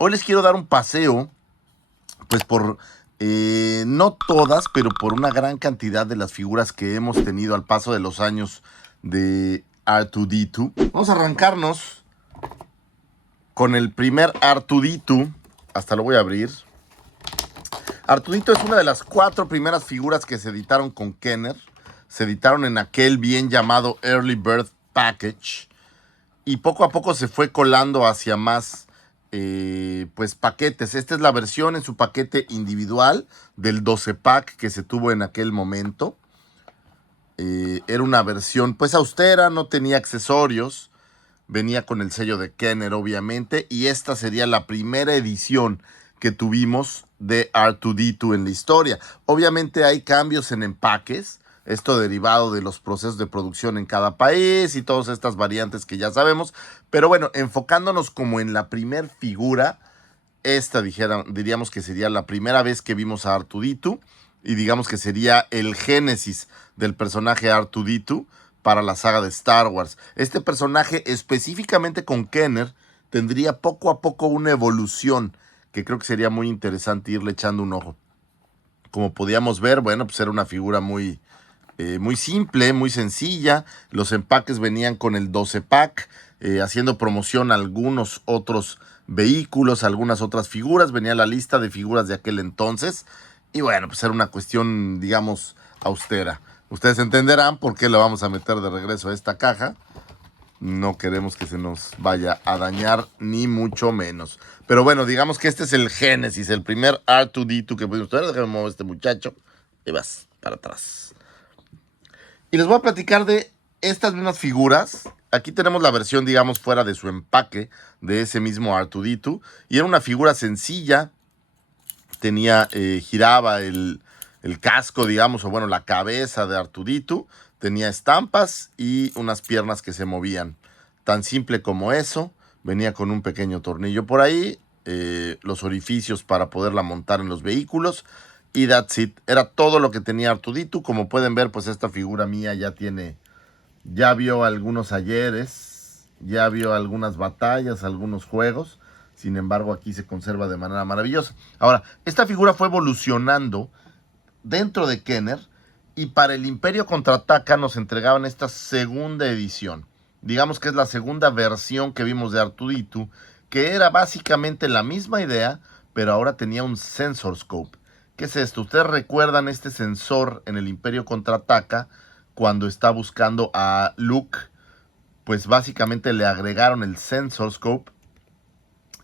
Hoy les quiero dar un paseo, pues por, no todas, pero por una gran cantidad de las figuras que hemos tenido al paso de los años de R2-D2. Vamos a arrancarnos con el primer R2-D2. Hasta lo voy a abrir. R2-D2 es una de las 4 primeras figuras que se editaron con Kenner. Se editaron en aquel bien llamado Early Bird Package. Y poco a poco se fue colando hacia más pues paquetes. Esta es la versión en su paquete individual del 12 pack que se tuvo en aquel momento. Era una versión pues austera, no tenía accesorios. Venía con el sello de Kenner, obviamente. Y esta sería la primera edición que tuvimos de R2-D2 en la historia. Obviamente hay cambios en empaques. Esto derivado de los procesos de producción en cada país y todas estas variantes que ya sabemos. Pero bueno, enfocándonos como en la primer figura, esta diríamos que sería la primera vez que vimos a R2-D2 y digamos que sería el génesis del personaje R2-D2 para la saga de Star Wars. Este personaje específicamente con Kenner tendría poco a poco una evolución que creo que sería muy interesante irle echando un ojo. Como podíamos ver, bueno, pues era una figura muy simple, muy sencilla. Los empaques venían con el 12 pack, haciendo promoción a algunos otros vehículos, algunas otras figuras. Venía la lista de figuras de aquel entonces. Y bueno, pues era una cuestión, digamos, austera. Ustedes entenderán por qué le vamos a meter de regreso a esta caja. No queremos que se nos vaya a dañar, ni mucho menos. Pero bueno, digamos que este es el génesis, el primer R2-D2 que pudimos tener. Déjame mover a este muchacho. Y vas para atrás. Y les voy a platicar de estas mismas figuras. Aquí tenemos la versión, digamos, fuera de su empaque de ese mismo R2-D2. Y era una figura sencilla. Tenía, giraba el casco, digamos, o bueno, la cabeza de R2-D2. Tenía estampas y unas piernas que se movían. Tan simple como eso. Venía con un pequeño tornillo por ahí. Los orificios para poderla montar en los vehículos. Y that's it. Era todo lo que tenía R2-D2. Como pueden ver, pues esta figura mía ya vio algunos ayeres, ya vio algunas batallas, algunos juegos. Sin embargo, aquí se conserva de manera maravillosa. Ahora, esta figura fue evolucionando dentro de Kenner. Y para el Imperio Contraataca nos entregaban esta segunda edición. Digamos que es la segunda versión que vimos de R2-D2, que era básicamente la misma idea, pero ahora tenía un Sensor Scope. ¿Qué es esto? Ustedes recuerdan este sensor en el Imperio Contraataca cuando está buscando a Luke. Pues básicamente le agregaron el Sensor Scope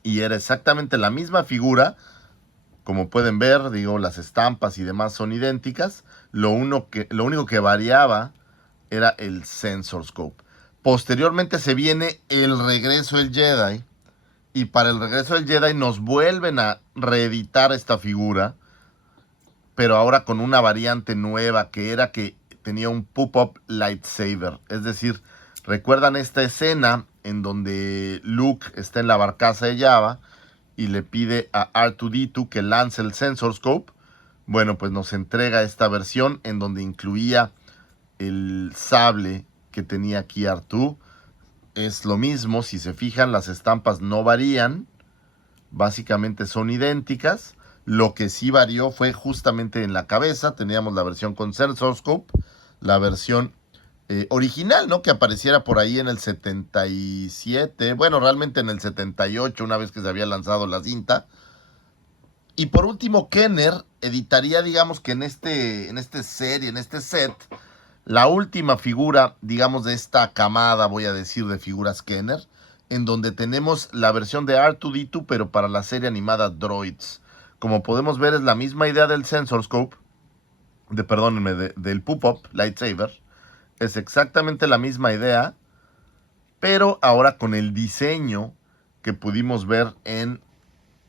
y era exactamente la misma figura. Como pueden ver, digo, las estampas y demás son idénticas. Lo único que variaba era el Sensor Scope. Posteriormente se viene el regreso del Jedi. Y para el regreso del Jedi nos vuelven a reeditar esta figura. Pero ahora con una variante nueva que era que tenía un pop-up lightsaber. Es decir, ¿recuerdan esta escena en donde Luke está en la barcaza de Java y le pide a R2-D2 que lance el Sensor Scope? Bueno, pues nos entrega esta versión en donde incluía el sable que tenía aquí R2. Es lo mismo, si se fijan, las estampas no varían. Básicamente son idénticas. Lo que sí varió fue justamente en la cabeza. Teníamos la versión con Sensor Scope, la versión original, ¿no? Que apareciera por ahí en el 77. Bueno, realmente en el 78, una vez que se había lanzado la cinta. Y por último, Kenner editaría, digamos que en este set, la última figura, digamos, de esta camada, voy a decir, de figuras Kenner, en donde tenemos la versión de R2-D2, pero para la serie animada Droids. Como podemos ver, es la misma idea del Sensor Scope, del pop-up lightsaber. Es exactamente la misma idea, pero ahora con el diseño que pudimos ver en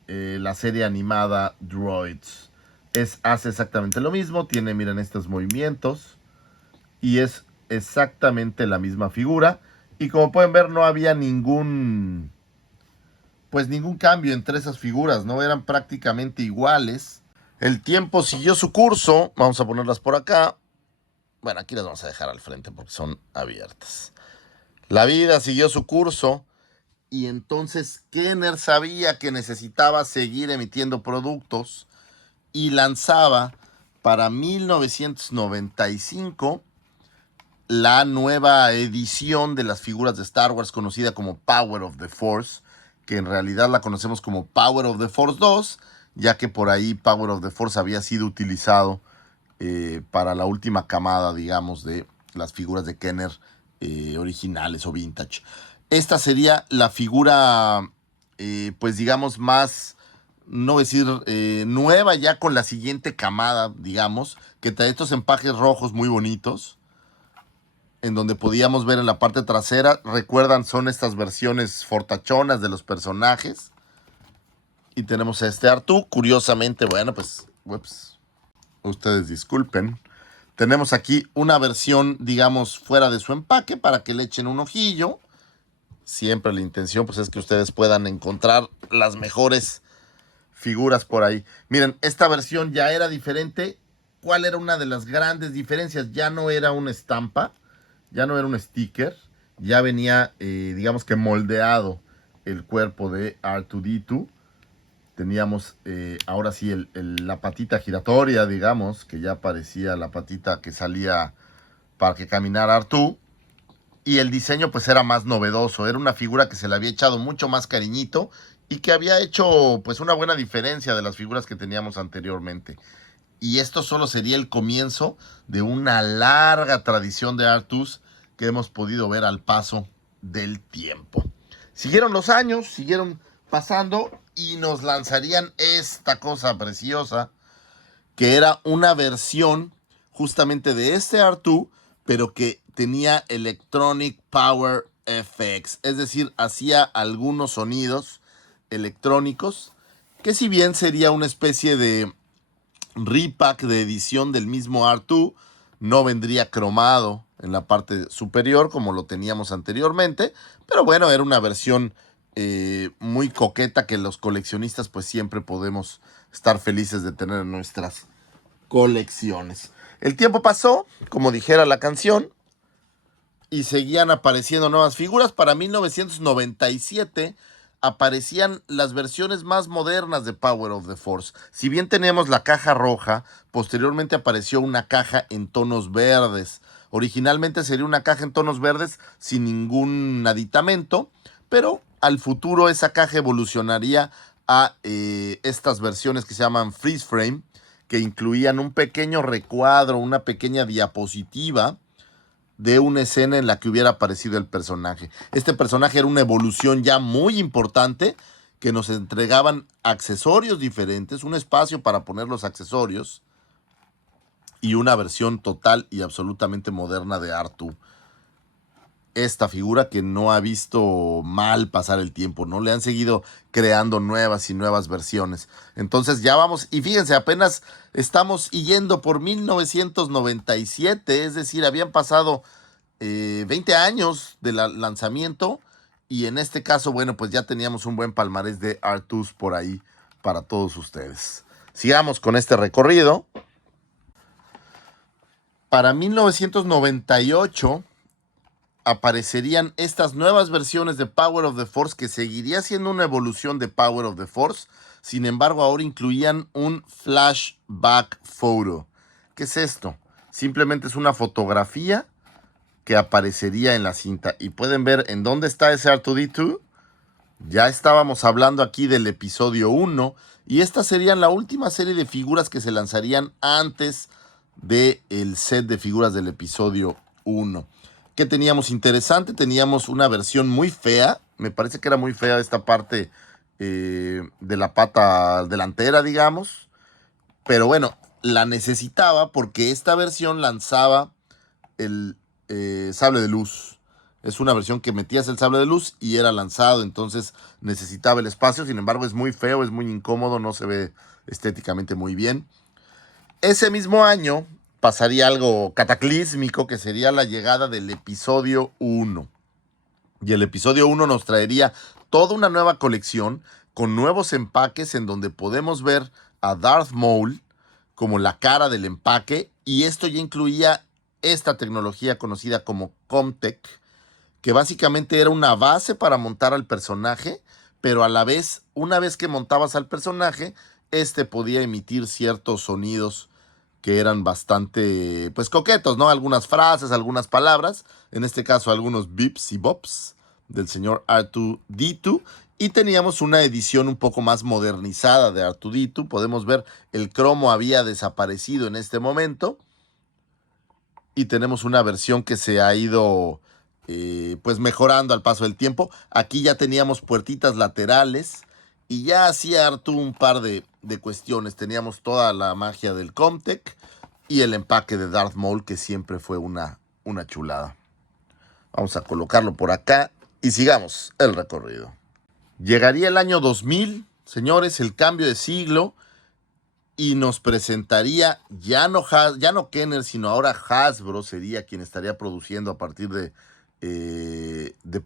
la serie animada Droids. Hace exactamente lo mismo, tiene, miren, estos movimientos y es exactamente la misma figura. Y como pueden ver, no había ningún cambio entre esas figuras, ¿no? Eran prácticamente iguales. El tiempo siguió su curso. Vamos a ponerlas por acá. Bueno, aquí las vamos a dejar al frente porque son abiertas. La vida siguió su curso y entonces Kenner sabía que necesitaba seguir emitiendo productos y lanzaba para 1995 la nueva edición de las figuras de Star Wars conocida como Power of the Force, que en realidad la conocemos como Power of the Force 2, ya que por ahí Power of the Force había sido utilizado para la última camada, digamos, de las figuras de Kenner originales o vintage. Esta sería la figura, pues digamos, más, no decir nueva ya con la siguiente camada, digamos, que trae estos empaques rojos muy bonitos, en donde podíamos ver en la parte trasera, recuerdan, son estas versiones fortachonas de los personajes. Y tenemos a este R2, curiosamente, bueno, pues, ups, ustedes disculpen. Tenemos aquí una versión, digamos, fuera de su empaque para que le echen un ojillo. Siempre la intención, pues, es que ustedes puedan encontrar las mejores figuras por ahí. Miren, esta versión ya era diferente. ¿Cuál era una de las grandes diferencias? Ya no era una estampa, ya no era un sticker, ya venía, digamos que moldeado el cuerpo de R2-D2. Teníamos ahora sí la patita giratoria, digamos, que ya parecía la patita que salía para que caminara R2. Y el diseño pues era más novedoso, era una figura que se le había echado mucho más cariñito y que había hecho pues una buena diferencia de las figuras que teníamos anteriormente. Y esto solo sería el comienzo de una larga tradición de R2 que hemos podido ver al paso del tiempo. Siguieron los años, siguieron pasando y nos lanzarían esta cosa preciosa, que era una versión justamente de este R2, pero que tenía Electronic Power FX, es decir, hacía algunos sonidos electrónicos, que si bien sería una especie de repack de edición del mismo R2, no vendría cromado en la parte superior como lo teníamos anteriormente, pero bueno, era una versión muy coqueta que los coleccionistas pues siempre podemos estar felices de tener en nuestras colecciones. El tiempo pasó, como dijera la canción, y seguían apareciendo nuevas figuras. Para 1997 aparecían las versiones más modernas de Power of the Force. Si bien teníamos la caja roja, posteriormente apareció una caja en tonos verdes. Originalmente sería una caja en tonos verdes sin ningún aditamento, pero al futuro esa caja evolucionaría a estas versiones que se llaman Freeze Frame, que incluían un pequeño recuadro, una pequeña diapositiva de una escena en la que hubiera aparecido el personaje. Este personaje era una evolución ya muy importante, que nos entregaban accesorios diferentes, un espacio para poner los accesorios y una versión total y absolutamente moderna de R2. Esta figura que no ha visto mal pasar el tiempo, ¿no? Le han seguido creando nuevas y nuevas versiones. Entonces ya vamos, y fíjense, apenas estamos yendo por 1997, es decir, habían pasado 20 años del lanzamiento, y en este caso, bueno, pues ya teníamos un buen palmarés de R2s por ahí para todos ustedes. Sigamos con este recorrido. Para 1998 aparecerían estas nuevas versiones de Power of the Force, que seguiría siendo una evolución de Power of the Force. Sin embargo, ahora incluían un flashback photo. ¿Qué es esto? Simplemente es una fotografía que aparecería en la cinta. Y pueden ver en dónde está ese R2-D2. Ya estábamos hablando aquí del episodio 1. Y esta sería la última serie de figuras que se lanzarían antes del set de figuras del episodio 1. ¿Qué teníamos interesante? Teníamos una versión muy fea. Me parece que era muy fea esta parte de la pata delantera, digamos. Pero bueno, la necesitaba porque esta versión lanzaba el sable de luz. Es una versión que metías el sable de luz y era lanzado, entonces necesitaba el espacio. Sin embargo, es muy feo, es muy incómodo, no se ve estéticamente muy bien. Ese mismo año pasaría algo cataclísmico, que sería la llegada del episodio 1. Y el episodio 1 nos traería toda una nueva colección con nuevos empaques en donde podemos ver a Darth Maul como la cara del empaque, y esto ya incluía esta tecnología conocida como Comtech, que básicamente era una base para montar al personaje, pero a la vez, una vez que montabas al personaje, este podía emitir ciertos sonidos que eran bastante, pues, coquetos, ¿no? Algunas frases, algunas palabras, en este caso algunos bips y bops del señor R2-D2, y teníamos una edición un poco más modernizada de R2-D2. Podemos ver el cromo había desaparecido en este momento, y tenemos una versión que se ha ido pues mejorando al paso del tiempo. Aquí ya teníamos puertitas laterales y ya hacía Artu un par de cuestiones. Teníamos toda la magia del Comtech y el empaque de Darth Maul, que siempre fue una chulada. Vamos a colocarlo por acá y sigamos el recorrido. Llegaría el año 2000, señores, el cambio de siglo, y nos presentaría ya no Kenner, sino ahora Hasbro sería quien estaría produciendo a partir de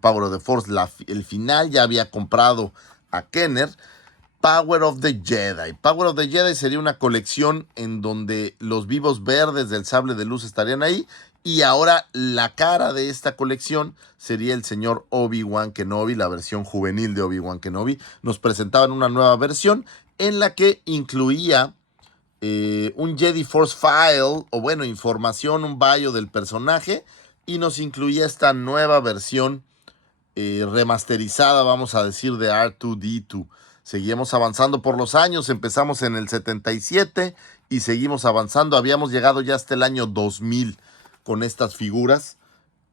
Power of the Force. El final ya había comprado a Kenner. Power of the Jedi. Power of the Jedi sería una colección en donde los vivos verdes del sable de luz estarían ahí, y ahora la cara de esta colección sería el señor Obi-Wan Kenobi, la versión juvenil de Obi-Wan Kenobi. Nos presentaban una nueva versión en la que incluía un Jedi Force File, o bueno, información, un bio del personaje, y nos incluía esta nueva versión remasterizada, vamos a decir, de R2-D2. Seguimos avanzando por los años, empezamos en el 77 y seguimos avanzando. Habíamos llegado ya hasta el año 2000 con estas figuras,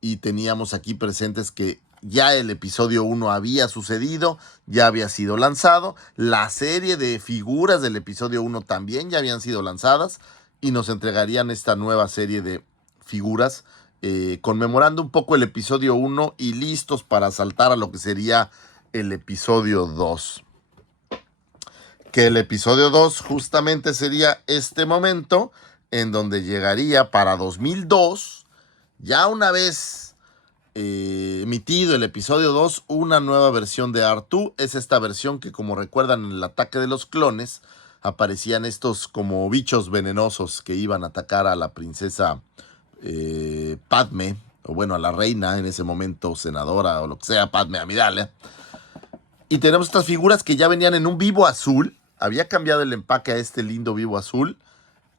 y teníamos aquí presentes que ya el episodio 1 había sucedido, ya había sido lanzado. La serie de figuras del episodio 1 también ya habían sido lanzadas, y nos entregarían esta nueva serie de figuras conmemorando un poco el episodio 1 y listos para saltar a lo que sería el episodio 2. Que el episodio 2 justamente sería este momento en donde llegaría para 2002, ya una vez emitido el episodio 2, una nueva versión de R2. Es esta versión que, como recuerdan, en el ataque de los clones aparecían estos como bichos venenosos que iban a atacar a la princesa Padme, o bueno, a la reina en ese momento, senadora o lo que sea, Padme Amidala. Y tenemos estas figuras que ya venían en un vivo azul. Había cambiado el empaque a este lindo vivo azul,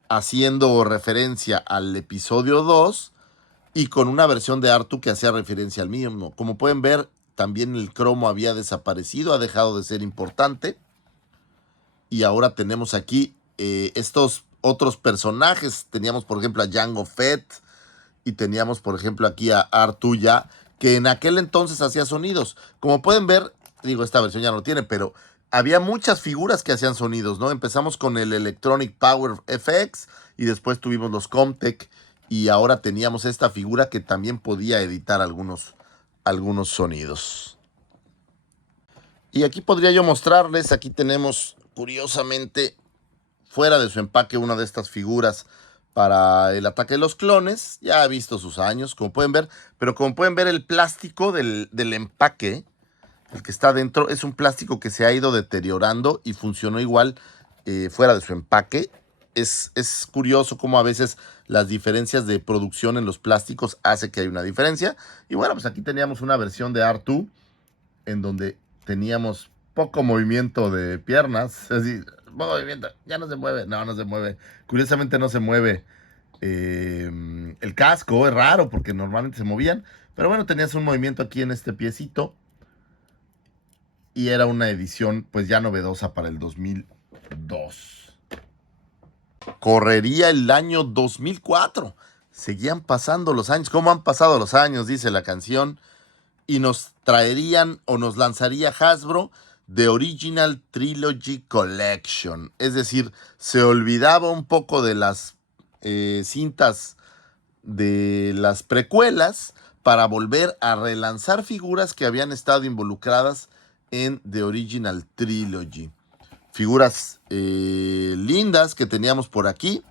haciendo referencia al episodio 2, y con una versión de R2 que hacía referencia al mismo. Como pueden ver, también el cromo había desaparecido, ha dejado de ser importante. Y ahora tenemos aquí estos otros personajes. Teníamos, por ejemplo, a Jango Fett, y teníamos, por ejemplo, aquí a R2 ya, que en aquel entonces hacía sonidos. Como pueden ver, digo, esta versión ya no lo tiene, pero había muchas figuras que hacían sonidos, ¿no? Empezamos con el Electronic Power FX, y después tuvimos los Comtech, y ahora teníamos esta figura que también podía editar algunos sonidos. Y aquí podría yo mostrarles, aquí tenemos, curiosamente, fuera de su empaque, una de estas figuras para el ataque de los clones. Ya ha visto sus años, como pueden ver, pero como pueden ver, el plástico del empaque, el que está dentro, es un plástico que se ha ido deteriorando y funcionó igual fuera de su empaque. Es curioso cómo a veces las diferencias de producción en los plásticos hace que hay una diferencia. Y bueno, pues aquí teníamos una versión de R2 en donde teníamos poco movimiento de piernas. Es decir, movimiento, ya no se mueve. No, no se mueve. Curiosamente no se mueve el casco. Es raro porque normalmente se movían. Pero bueno, tenías un movimiento aquí en este piecito. Y era una edición pues ya novedosa para el 2002. Correría el año 2004. Seguían pasando los años. ¿Cómo han pasado los años?, dice la canción. Y nos traerían, o nos lanzaría Hasbro, The Original Trilogy Collection. Es decir, se olvidaba un poco de las cintas de las precuelas para volver a relanzar figuras que habían estado involucradas en The Original Trilogy. Figuras lindas que teníamos por aquí.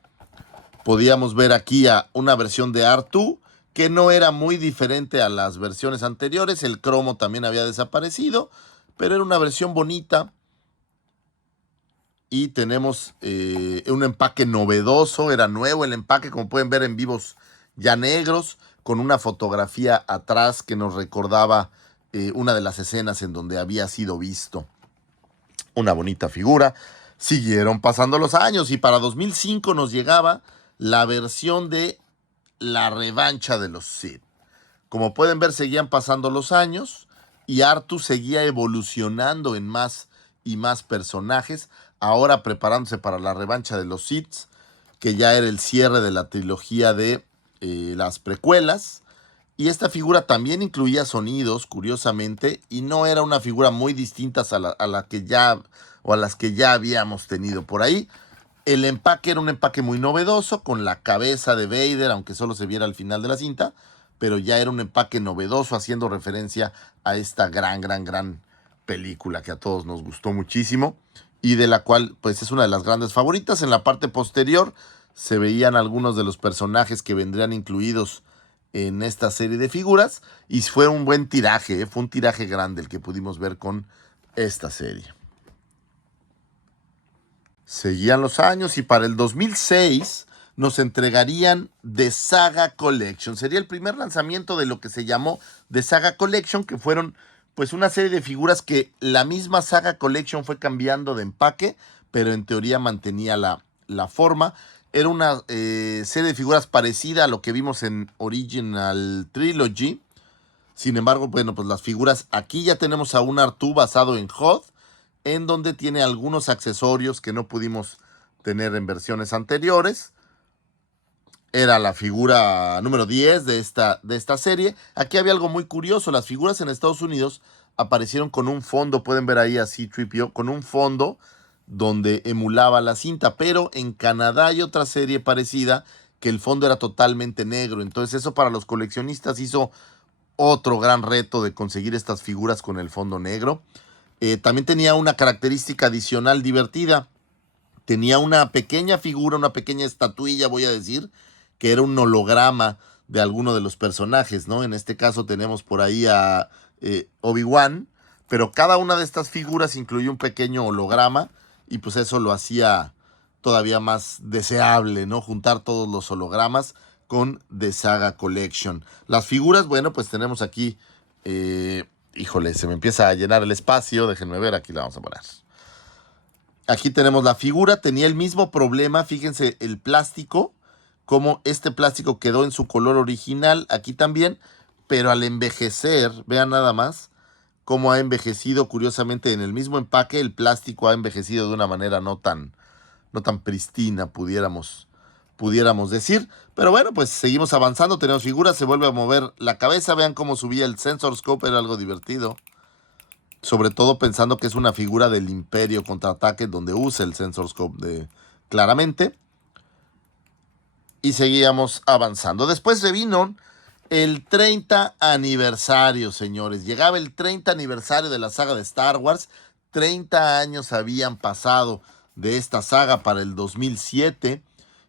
Podíamos ver aquí a una versión de R2 que no era muy diferente a las versiones anteriores. El cromo también había desaparecido, pero era una versión bonita. Y tenemos un empaque novedoso, era nuevo el empaque, como pueden ver, en vivos ya negros, con una fotografía atrás que nos recordaba una de las escenas en donde había sido visto. Una bonita figura. Siguieron pasando los años y para 2005 nos llegaba la versión de La Revancha de los Sith. Como pueden ver, seguían pasando los años y R2 seguía evolucionando en más y más personajes, ahora preparándose para la Revancha de los Sith, que ya era el cierre de la trilogía de las precuelas. Y esta figura también incluía sonidos, curiosamente, y no era una figura muy distinta a la que ya, o a las que ya habíamos tenido por ahí. El empaque era un empaque muy novedoso, con la cabeza de Vader, aunque solo se viera al final de la cinta, pero ya era un empaque novedoso, haciendo referencia a esta gran película que a todos nos gustó muchísimo, y de la cual pues es una de las grandes favoritas. En la parte posterior se veían algunos de los personajes que vendrían incluidos en esta serie de figuras, y fue un buen tiraje, fue un tiraje grande el que pudimos ver con esta serie. Seguían los años y para el 2006 nos entregarían The Saga Collection. Sería el primer lanzamiento de lo que se llamó The Saga Collection, que fueron pues una serie de figuras que la misma Saga Collection fue cambiando de empaque, pero en teoría mantenía la forma. Era una serie de figuras parecida a lo que vimos en Original Trilogy. Sin embargo, bueno, pues las figuras, aquí ya tenemos a un R2 basado en Hoth, en donde tiene algunos accesorios que no pudimos tener en versiones anteriores. Era la figura número 10 de esta serie. Aquí había algo muy curioso. Las figuras en Estados Unidos aparecieron con un fondo, pueden ver ahí a C-3PO, con un fondo donde emulaba la cinta, pero en Canadá hay otra serie parecida que el fondo era totalmente negro. Entonces eso para los coleccionistas hizo otro gran reto de conseguir estas figuras con el fondo negro. También tenía una característica adicional divertida. Tenía una pequeña figura, una pequeña estatuilla, voy a decir, que era un holograma de alguno de los personajes, ¿no? En este caso tenemos por ahí a Obi-Wan, pero cada una de estas figuras incluía un pequeño holograma y pues eso lo hacía todavía más deseable, ¿no? Juntar todos los hologramas con The Saga Collection. Las figuras, bueno, pues tenemos aquí, híjole, se me empieza a llenar el espacio, déjenme ver, aquí la vamos a poner. Aquí tenemos la figura, tenía el mismo problema, fíjense el plástico, como este plástico quedó en su color original, aquí también, pero al envejecer, vean nada más, cómo ha envejecido, curiosamente en el mismo empaque, el plástico ha envejecido de una manera no tan pristina, pudiéramos decir. Pero bueno, pues seguimos avanzando, tenemos figuras, se vuelve a mover la cabeza, vean cómo subía el Sensor Scope, era algo divertido. Sobre todo pensando que es una figura del Imperio Contraataque donde usa el Sensor Scope claramente. Y seguíamos avanzando. Después se vino el 30 aniversario, señores. Llegaba el 30 aniversario de la saga de Star Wars. 30 años habían pasado de esta saga para el 2007.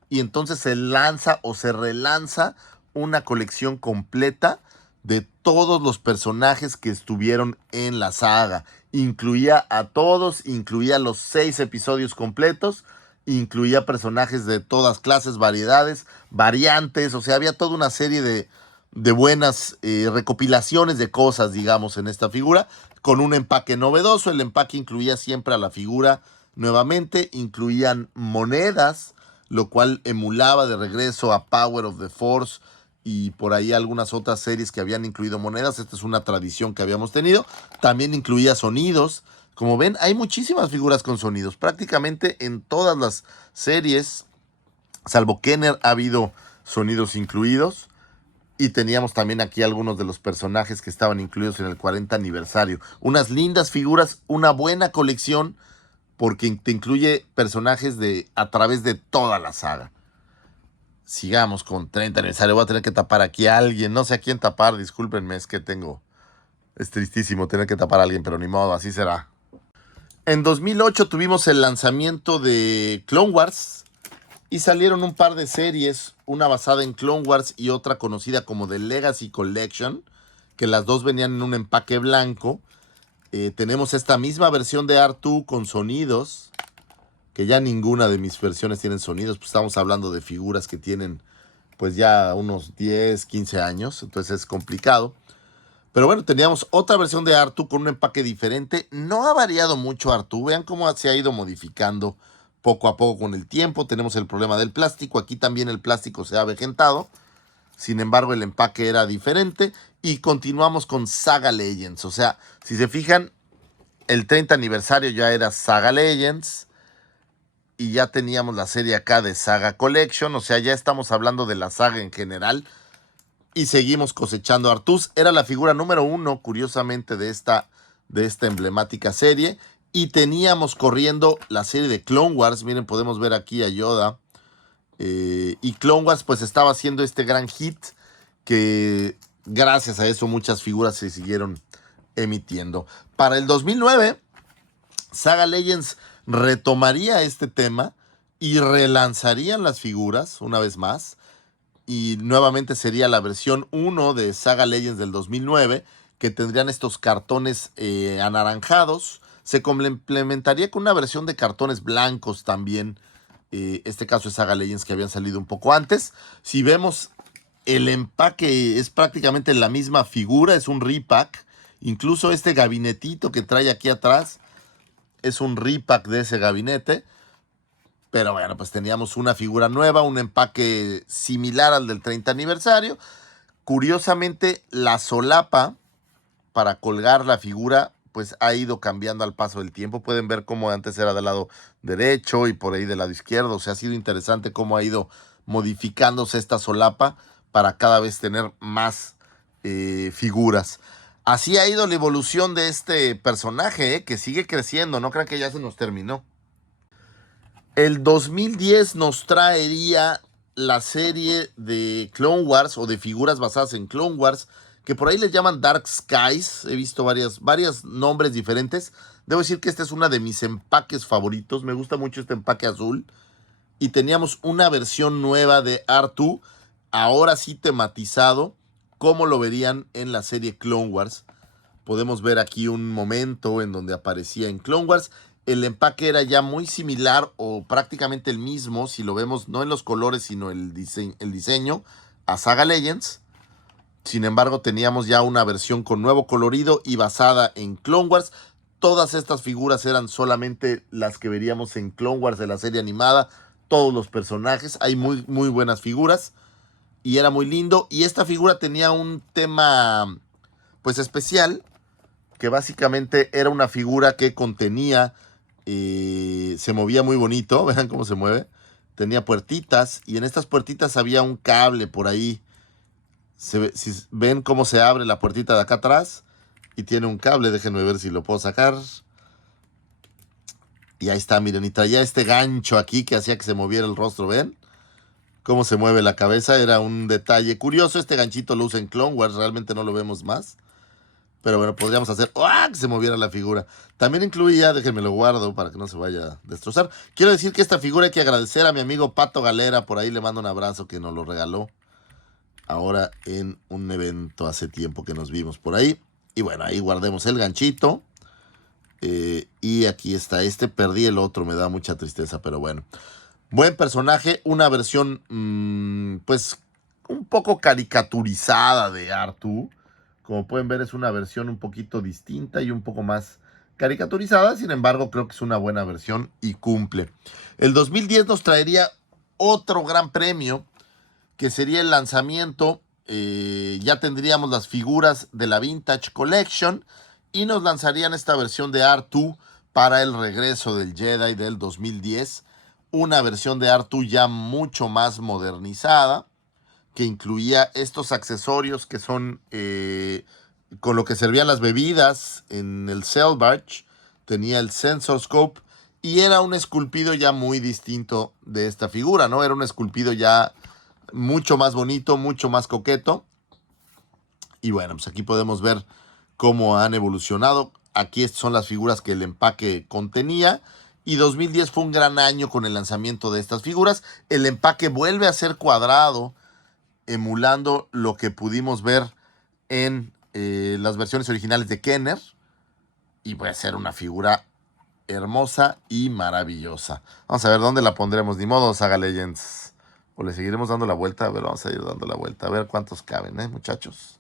Y entonces se lanza o se relanza una colección completa de todos los personajes que estuvieron en la saga. Incluía a todos, incluía los 6 episodios completos, incluía personajes de todas clases, variedades, variantes, o sea, había toda una serie de buenas recopilaciones de cosas, digamos, en esta figura, con un empaque novedoso. El empaque incluía siempre a la figura nuevamente, incluían monedas, lo cual emulaba de regreso a Power of the Force y por ahí algunas otras series que habían incluido monedas. Esta es una tradición que habíamos tenido. También incluía sonidos. Como ven, hay muchísimas figuras con sonidos. Prácticamente en todas las series, salvo Kenner, ha habido sonidos incluidos. Y teníamos también aquí algunos de los personajes que estaban incluidos en el 40 aniversario. Unas lindas figuras, una buena colección, porque te incluye personajes a través de toda la saga. Sigamos con 30 aniversario. Voy a tener que tapar aquí a alguien. No sé a quién tapar, discúlpenme, es que es tristísimo tener que tapar a alguien, pero ni modo, así será. En 2008 tuvimos el lanzamiento de Clone Wars y salieron un par de series, una basada en Clone Wars y otra conocida como The Legacy Collection, que las dos venían en un empaque blanco. Tenemos esta misma versión de R2 con sonidos, que ya ninguna de mis versiones tienen sonidos, pues estamos hablando de figuras que tienen pues ya unos 10, 15 años, entonces es complicado. Pero bueno, teníamos otra versión de Artu con un empaque diferente. No ha variado mucho Artu. Vean cómo se ha ido modificando poco a poco con el tiempo. Tenemos el problema del plástico. Aquí también el plástico se ha avejentado. Sin embargo, el empaque era diferente. Y continuamos con Saga Legends. O sea, si se fijan, el 30 aniversario ya era Saga Legends. Y ya teníamos la serie acá de Saga Collection. O sea, ya estamos hablando de la saga en general. Y seguimos cosechando. Artus era la figura número 1, curiosamente, de esta emblemática serie. Y teníamos corriendo la serie de Clone Wars. Miren, podemos ver aquí a Yoda. Y Clone Wars pues estaba haciendo este gran hit que gracias a eso muchas figuras se siguieron emitiendo. Para el 2009, Saga Legends retomaría este tema y relanzarían las figuras una vez más. Y nuevamente sería la versión 1 de Saga Legends del 2009, que tendrían estos cartones anaranjados. Se complementaría con una versión de cartones blancos también. Este caso es Saga Legends, que habían salido un poco antes. Si vemos, el empaque es prácticamente la misma figura, es un repack. Incluso este gabinetito que trae aquí atrás es un repack de ese gabinete. Pero bueno, pues teníamos una figura nueva, un empaque similar al del 30 aniversario. Curiosamente, la solapa para colgar la figura pues ha ido cambiando al paso del tiempo. Pueden ver cómo antes era del lado derecho y por ahí del lado izquierdo. O sea, ha sido interesante cómo ha ido modificándose esta solapa para cada vez tener más figuras. Así ha ido la evolución de este personaje, que sigue creciendo. No crean que ya se nos terminó. El 2010 nos traería la serie de Clone Wars o de figuras basadas en Clone Wars, que por ahí les llaman Dark Skies. He visto varios nombres diferentes. Debo decir que esta es una de mis empaques favoritos. Me gusta mucho este empaque azul. Y teníamos una versión nueva de R2, ahora sí tematizado, como lo verían en la serie Clone Wars. Podemos ver aquí un momento en donde aparecía en Clone Wars. El empaque era ya muy similar o prácticamente el mismo, si lo vemos no en los colores, sino el diseño a Saga Legends. Sin embargo, teníamos ya una versión con nuevo colorido y basada en Clone Wars. Todas estas figuras eran solamente las que veríamos en Clone Wars de la serie animada. Todos los personajes, hay muy, muy buenas figuras y era muy lindo. Y esta figura tenía un tema pues especial, que básicamente era una figura que contenía, se movía muy bonito, vean cómo se mueve, tenía puertitas y en estas puertitas había un cable por ahí. Si ven cómo se abre la puertita de acá atrás y tiene un cable, déjenme ver si lo puedo sacar. Y ahí está, miren, y traía este gancho aquí que hacía que se moviera el rostro, ¿ven? Cómo se mueve la cabeza, era un detalle curioso. Este ganchito lo usa en Clone Wars, realmente no lo vemos más. Pero bueno, podríamos hacer que se moviera la figura. También incluía, déjenme lo guardo para que no se vaya a destrozar. Quiero decir que esta figura hay que agradecer a mi amigo Pato Galera. Por ahí le mando un abrazo, que nos lo regaló ahora en un evento hace tiempo que nos vimos por ahí. Y bueno, ahí guardemos el ganchito. Y aquí está este. Perdí el otro, me da mucha tristeza, pero bueno. Buen personaje, una versión pues un poco caricaturizada de R2. Como pueden ver, es una versión un poquito distinta y un poco más caricaturizada. Sin embargo, creo que es una buena versión y cumple. El 2010 nos traería otro gran premio, que sería el lanzamiento. Ya tendríamos las figuras de la Vintage Collection y nos lanzarían esta versión de R2 para el regreso del Jedi del 2010. Una versión de R2 ya mucho más modernizada, que incluía estos accesorios que son con lo que servían las bebidas en el Salvage. Tenía el Sensor Scope y era un esculpido ya muy distinto de esta figura, ¿no? Era un esculpido ya mucho más bonito, mucho más coqueto. Y bueno, pues aquí podemos ver cómo han evolucionado. Aquí son las figuras que el empaque contenía. Y 2010 fue un gran año con el lanzamiento de estas figuras. El empaque vuelve a ser cuadrado, emulando lo que pudimos ver en las versiones originales de Kenner. Y puede ser una figura hermosa y maravillosa. Vamos a ver dónde la pondremos. Ni modo, Saga Legends. ¿O le seguiremos dando la vuelta? A ver, vamos a ir dando la vuelta. A ver cuántos caben, muchachos.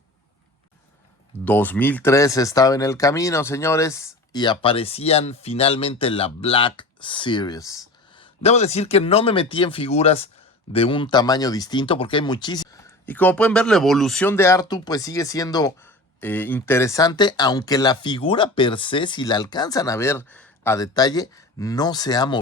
2003 estaba en el camino, señores, y aparecían finalmente la Black Series. Debo decir que no me metí en figuras de un tamaño distinto porque hay muchísimas. Y como pueden ver, la evolución de Artu pues sigue siendo interesante, aunque la figura per se, si la alcanzan a ver a detalle, no se ha movido.